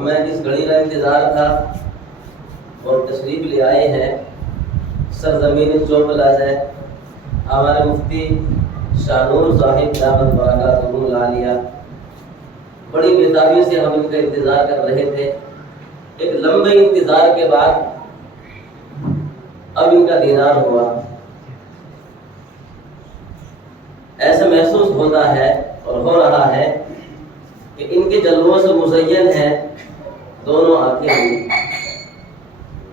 ہمیں جس گھڑی کا انتظار تھا اور تشریف لے آئے ہیں سرزمین چوبلاز ہے ہمارے مفتی شاہنور صاحب دامت برکاتہ العالیہ، بڑی بےتابی سے ہم ان کا انتظار کر رہے تھے۔ ایک لمبے انتظار کے بعد اب ان کا دیدار ہوا۔ ایسا محسوس ہوتا ہے اور ہو رہا ہے کہ ان کے جلووں سے مزین ہے دونوں آنکھیں میری،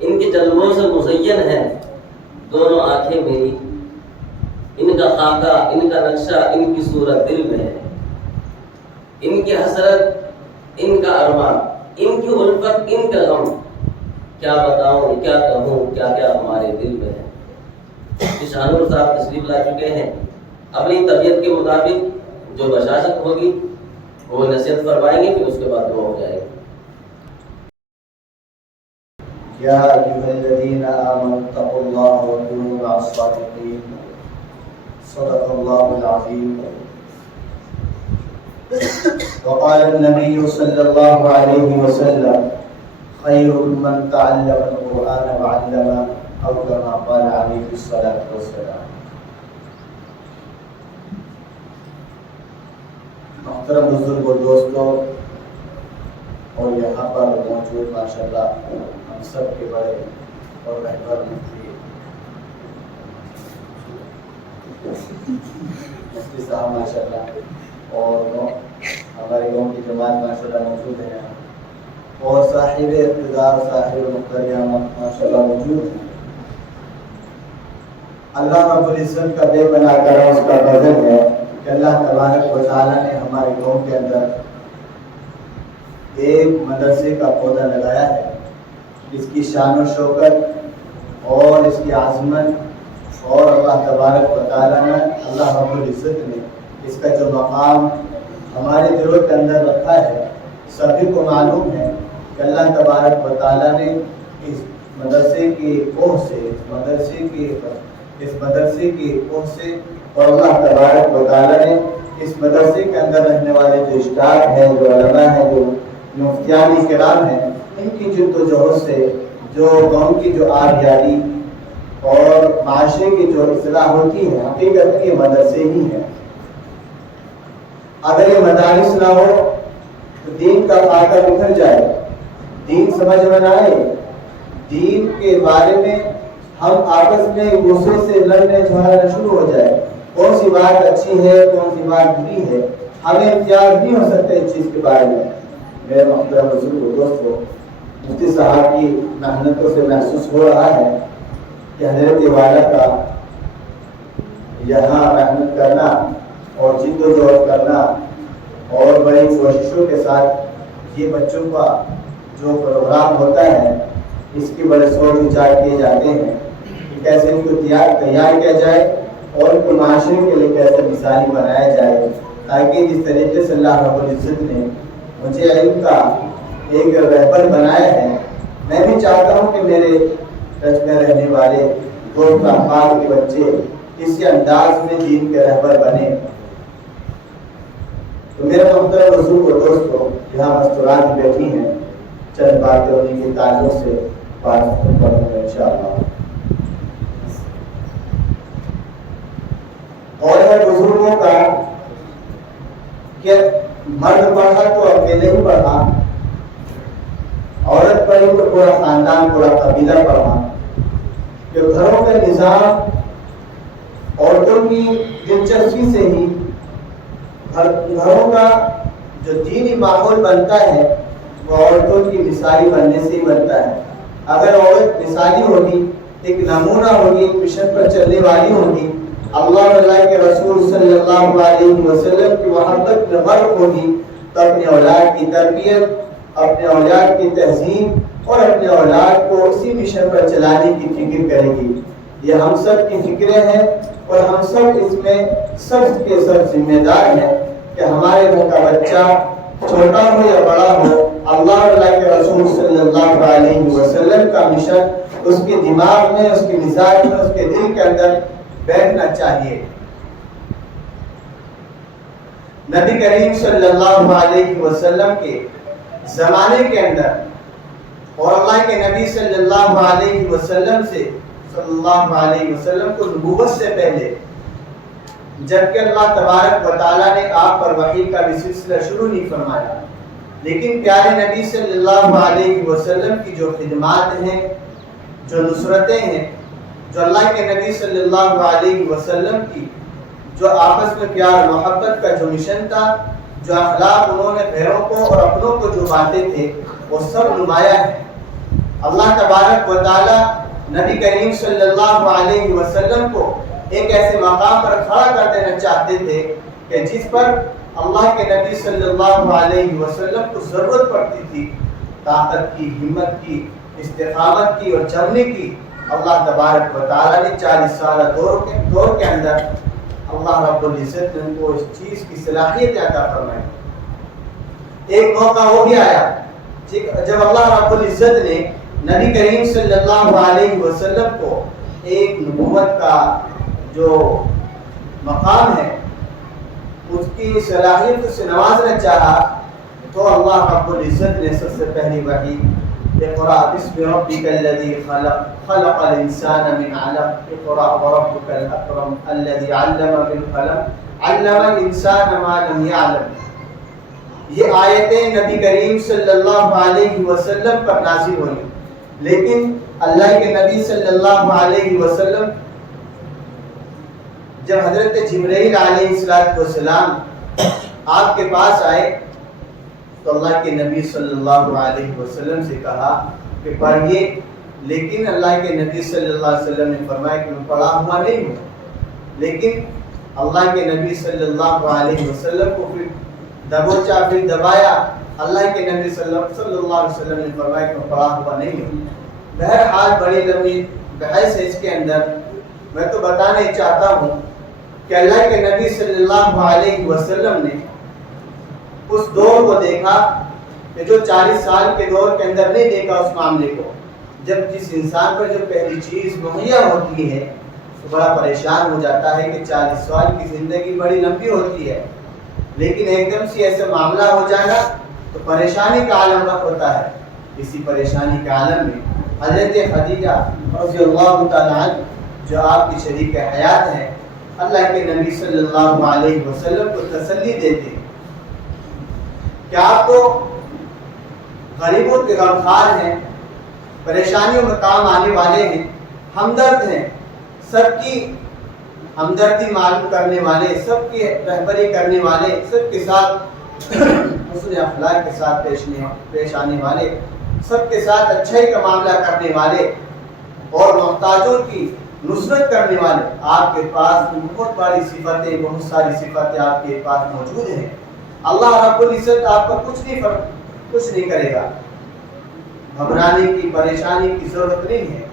ان کے جلووں سے مزین ہے دونوں آنکھیں میری، ان کا خاکہ، ان کا نقشہ، ان کی صورت دل میں ہے، ان کی حسرت، ان کا ارمان، ان کی الفت، ان کا غم، کیا بتاؤں، کیا کہوں، کیا کیا ہمارے دل میں ہے۔ شاہنور صاحب تشریف لا چکے ہیں، اپنی طبیعت کے مطابق جو بشاشت ہوگی وہ نصیحت فرمائیں گے، پھر اس کے بعد وہ ہو جائے گی۔ یا ایھا الذین آمنوا اتقوا اللہ وکونوا مع الصادقین، صدق اللہ العظیم۔ وقال النبی صلی اللہ علیہ وسلم خیرکم من تعلم القرآن وعلمہ او کما قال علیہ الصلاۃ والسلام۔ محترم بزرگ و دوستوں اور یہاں پر موجود ماشاءاللہ ہم سب کے بڑے اور رہبر مفتی صاحب ماشاءاللہ اور ہمارے گاؤں کی جماعت ماشاءاللہ موجود ہیں اور صاحب اقتدار صاحب مقتدیان ماشاءاللہ موجود ہیں۔ اللہ رب العزت کا بے پناہ کرم اس کا فضل ہے کہ اللہ تبارک و تعالیٰ نے ہمارے گاؤں کے اندر ایک مدرسے کا پودا لگایا ہے۔ اس کی شان و شوکت اور اس کی عظمت اور اللہ تبارک و تعالیٰ نے، اللہ رب العزت نے اس کا جو مقام ہمارے دلوں کے اندر رکھا ہے، سبھی کو معلوم ہے کہ اللہ تبارک و تعالیٰ نے اس مدرسے کی کوہ سے اس مدرسے کی کوہ سے اور اللہ تبارک و تعالیٰ نے اس مدرسے کے اندر رہنے والے جو اسٹاف ہے، جو علماء ہے، جو مفتیان کرام ہیں، ان کی جد و جہد سے جو قوم کی جو آبیاری اور معاشرے کی جو اصلاح ہوتی ہے، حقیقت یہ مدرسے ہی ہیں۔ اگر یہ مدارس نہ ہو تو دین کا خاکہ بکھر جائے، دین سمجھ میں نہ آئے، دین کے بارے میں ہم آپس میں ایک دوسرے سے لڑنے جھگڑنا شروع ہو جائے، کون سی بات اچھی ہے کون سی بات بری ہے، ہمیں امتیاز نہیں ہو سکتا اس چیز کے بارے میں۔ میرے محترم بزرگ و دوستو، مفتی صاحب کی محنتوں سے محسوس ہو رہا ہے کہ حضرت والا کا یہاں محنت کرنا اور جد و جہد کرنا اور بڑی کوششوں کے ساتھ یہ بچوں کا جو پروگرام ہوتا ہے اس کی بڑے سوچ وچار کیے جاتے ہیں کہ کیسے ان کو تیار کیا جائے اور ان کو معاشرے کے لیے کیسے مثالی بنایا جائے، تاکہ جس طریقے سے اللہ رب العزت نے مجھے علم کا ایک رہبر بنایا ہے، میں بھی چاہتا ہوں کہ میرے ٹچ میں رہنے والے دوست احباب کے بچے اسی انداز میں دین کے رہبر بنے۔ تو میرے محترم بزرگ و دوستوں، یہاں مستورات بیٹھی ہیں، چند باتیں انہیں کے تعلق سے بات کروں گا انشاءاللہ۔ اور ہے بزرگوں کا کہ مرد پڑھا تو اکیلے ہی پڑھا، عورت پڑھی تو پورا خاندان پورا قبیلہ پڑھا، کہ گھروں کا نظام عورتوں کی دلچسپی سے ہی گھروں کا جو دینی ماحول بنتا ہے وہ عورتوں کی مثالی بننے سے ہی بنتا ہے۔ اگر عورت مثالی ہوگی، ایک نمونہ ہوگی، ایک مشن پر چلنے والی ہوگی، اللہ اللہ کے رسول صلی اللہ علیہ وسلم کی محبت میں غرق ہوگی، تو اپنے اولاد کی تربیت، اپنے اولاد کی تہذیب اور اپنے اولاد کو اسی مشن پر چلانے کی فکر کرے گی۔ یہ ہم سب کی فکریں ہیں اور ہم سب اس میں سب کے سب ذمہ دار ہیں کہ ہمارے گھر کا بچہ چھوٹا ہو یا بڑا ہو، اللہ اللہ کے رسول صلی اللہ علیہ وسلم کا مشن اس کے دماغ میں، اس کے مزاج میں، اس کے دل کے اندر بیٹھنا چاہیے۔ نبی کریم صلی اللہ علیہ وسلم کے زمانے کے اندر اور اللہ کے نبی صلی اللہ علیہ وسلم کو نبوت سے پہلے، جبکہ اللہ تبارک و تعالیٰ نے آپ پر وحی کا بھی سلسلہ شروع نہیں فرمایا، لیکن پیارے نبی صلی اللہ علیہ وسلم کی جو خدمات ہیں، جو نصرتیں ہیں، جو اللہ کے نبی صلی اللہ علیہ وسلم کی جو آپس میں پیار محبت کا جو مشن تھا، جو اخلاق انہوں نے غیروں کو اور اپنوں کو جو باتیں تھے، وہ سب نمایاں ہے۔ اللہ تبارک و تعالیٰ نبی کریم صلی اللہ علیہ وسلم کو ایک ایسے مقام پر کھڑا کر دینا چاہتے تھے کہ جس پر اللہ کے نبی صلی اللہ علیہ وسلم کو ضرورت پڑتی تھی، طاقت کی، ہمت کی، استقامت کی اور چلنے کی۔ اللہ تبارک و تعالیٰ نے 40 سالہ دور کے اندر اللہ رب العزت نے ان کو اس چیز کی صلاحیت عطا فرمائی۔ ایک موقع وہ بھی آیا جب اللہ رب العزت نے نبی کریم صلی اللہ علیہ وسلم کو ایک نبوت کا جو مقام ہے اس کی صلاحیت سے نوازنا چاہا، تو اللہ رب العزت نے سب سے پہلی وحی اقرأ بسم ربک الذی خلق خلق الانسان من علق اقرأ وربک الاکرم الذی علم بالقلم علم الانسان ما لم يعلم۔ یہ آیتیں نبی کریم صلی اللہ علیہ وسلم پر نازل ہوئی، لیکن اللہ کے نبی صلی اللہ علیہ وسلم جب حضرت جبرائیل علیہ السلام آپ کے پاس آئے تو اللہ کے نبی صلی اللہ علیہ وسلم سے کہا کہ پڑھیے، لیکن اللہ کے نبی صلی اللہ علیہ وسلم نے فرمایا کہ میں پڑھا ہوا نہیں ہوں، لیکن اللہ کے نبی صلی اللہ علیہ وسلم کو پھر دبوچا، پھر دبایا۔ اللہ کے نبی صلی اللہ علیہ وسلم نے فرمایا کہ میں پڑھا ہوا نہیں ہوں۔ بہرحال بڑی لمبی بحث ہے اس کے اندر، میں تو بتانا ہی چاہتا ہوں کہ اللہ کے نبی صلی اللہ علیہ وسلم نے اس دور کو دیکھا کہ جو 40 سال کے دور کے اندر نہیں دیکھا اس معاملے کو۔ جب جس انسان پر جو پہلی چیز مہیا ہوتی ہے تو بڑا پریشان ہو جاتا ہے کہ 40 سال کی زندگی بڑی لمبی ہوتی ہے، لیکن ایک دم سے ایسا معاملہ ہو جانا تو پریشانی کا عالم ہوتا ہے۔ اسی پریشانی کے عالم میں حضرت خدیجہ رضی اللہ تعالیٰ عنہ جو آپ کی شریک حیات ہیں، اللہ کے نبی صلی اللہ علیہ وسلم کو تسلی دیتے کہ آپ کو غریبوں کے غمخوار ہیں، پریشانیوں میں کام آنے والے ہیں، ہمدرد ہیں، سب کی ہمدردی معلوم کرنے والے، سب کی رہبری کرنے والے، سب کے ساتھ حسن اخلاق کے ساتھ پیش آنے والے، سب کے ساتھ اچھائی کا معاملہ کرنے والے اور محتاجوں کی نصرت کرنے والے، آپ کے پاس بہت بڑی صفتیں، بہت ساری صفتیں آپ کے پاس موجود ہیں۔ اللہ رب العزت آپ کا کچھ نہیں کرے گا، گھبرانے کی، پریشانی کی ضرورت نہیں ہے۔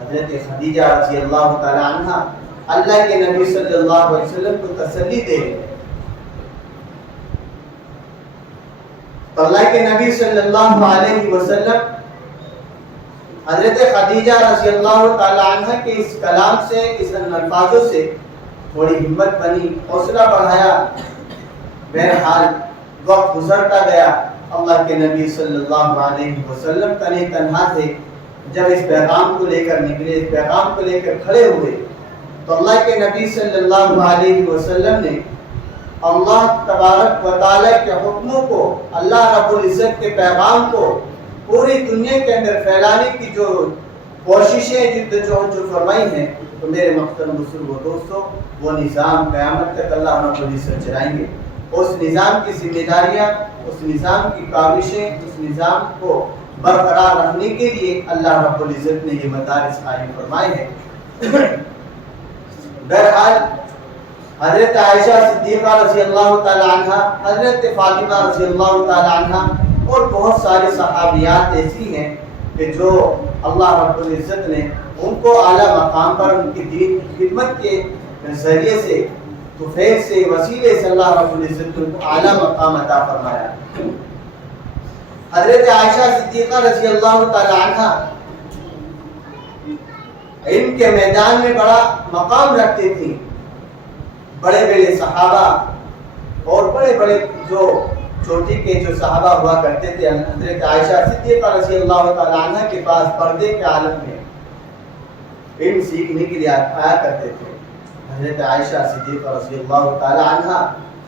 حضرت خدیجہ رضی اللہ تعالی عنہ اللہ کے نبی صلی اللہ علیہ وسلم کو تسلی دے گئے۔ تو اللہ کے نبی صلی اللہ علیہ وسلم حضرت خدیجہ رضی اللہ تعالی عنہ کے اس کلام سے، اس الفاظوں سے تھوڑی ہمت بنی، حوصلہ بڑھایا۔ بہرحال وقت گزرتا گیا، اللہ کے نبی صلی اللہ علیہ وسلم تنہا تھے۔ جب اس پیغام کو لے کر نکلے، اس پیغام کو لے کر کھڑے ہوئے، تو اللہ کے نبی صلی اللہ علیہ وسلم نے اللہ تبارک و تعالیٰ کے حکموں کو، اللہ رب العزت کے پیغام کو پوری دنیا کے اندر پھیلانے کی جو کوششیں جدوجہد جو فرمائی ہیں، تو میرے محترم بزرگ و دوستوں، وہ نظام قیامت تک اللہ رب العزت چلائیں گے۔ اس نظام کی ذمہ داریاں، اس نظام کی کاوشیں، اس نظام کو برقرار رکھنے کے لیے اللہ رب العزت نے یہ مدارس قائم فرمائے ہیں۔ بہرحال حضرت عائشہ صدیقہ رضی اللہ تعالی عنہ، حضرت فاطمہ رضی اللہ تعالی عنہ اور بہت ساری صحابیات ایسی ہیں کہ جو اللہ رب العزت نے ان کو اعلیٰ مقام پر ان کی دین خدمت کے ذریعے سے، طفیل سے، وسیلے سے اللہ رب العزت نے ان کو اعلیٰ مقام عطا فرمایا۔ حضرت عائشہ صدیقہ رضی اللہ تعالی عنہ علم کے میدان میں بڑا مقام رکھتی تھی۔ بڑے بڑے صحابہ اور بڑے بڑے جو چوٹی کے جو صحابہ ہوا کرتے تھے حضرت عائشہ صدیقہ رضی اللہ تعالیٰ عنہ کے پاس پردے کے عالم میں علم سیکھنے کے لیے آیا کرتے تھے. حضرت عائشہ صدیقہ رضی اللہ تعالیٰ عنہ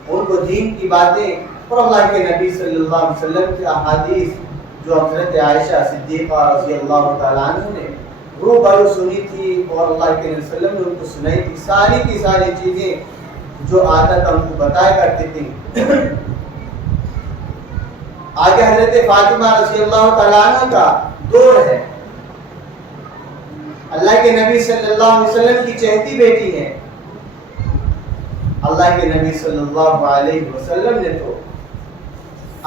ان کو دین کی باتیں اور اللہ کے نبی صلی اللہ علیہ وسلم کی احادیث جو حضرت عائشہ صدیقہ رضی اللہ تعالیٰ عنہ نے روبرو سنی تھی اور اللہ کے نبی صلی اللہ علیہ وسلم نے ان کو سنائی تھی، ساری کی ساری چیزیں جو عادت ان کو بتایا کرتی تھی. آگے حضرت فاطمہ رضی اللہ تعالیٰ عنہ کا دور ہے. اللہ کے نبی صلی اللہ علیہ وسلم کی چہتی بیٹی ہے. اللہ کے نبی صلی اللہ علیہ وسلم نے تو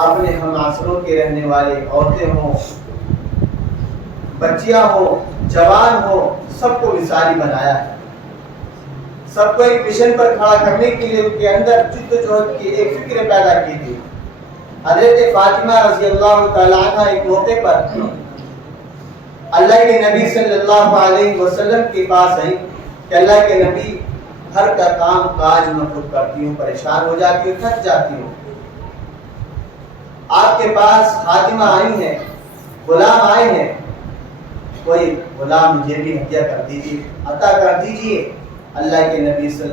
اپنے ہم عصروں کے رہنے والے عورتیں ہوں، بچیاں ہوں، جوان ہوں، سب کو مثالی بنایا ہے. سب کو ایک مشن پر کھڑا کرنے کے لیے ان کے اندر جدوجہد کی ایک فکر پیدا کی تھی. حضرت فاطمہ رضی اللہ تعالیٰ عنہ ایک موقع پر اللہ کے نبی صلی اللہ علیہ وسلم کے پاس آئی کہ اللہ کے نبی گھر کا کام کاج میں خود کرتی ہوں، پریشان ہو جاتی ہوں، تھک جاتی ہوں. آپ کے پاس خادمہ آئی ہیں، غلام آئے ہیں، کوئی غلام مجھے بھی ہدیہ کر دیجیے، عطا کر دیجیے. اللہ کے نبی صلی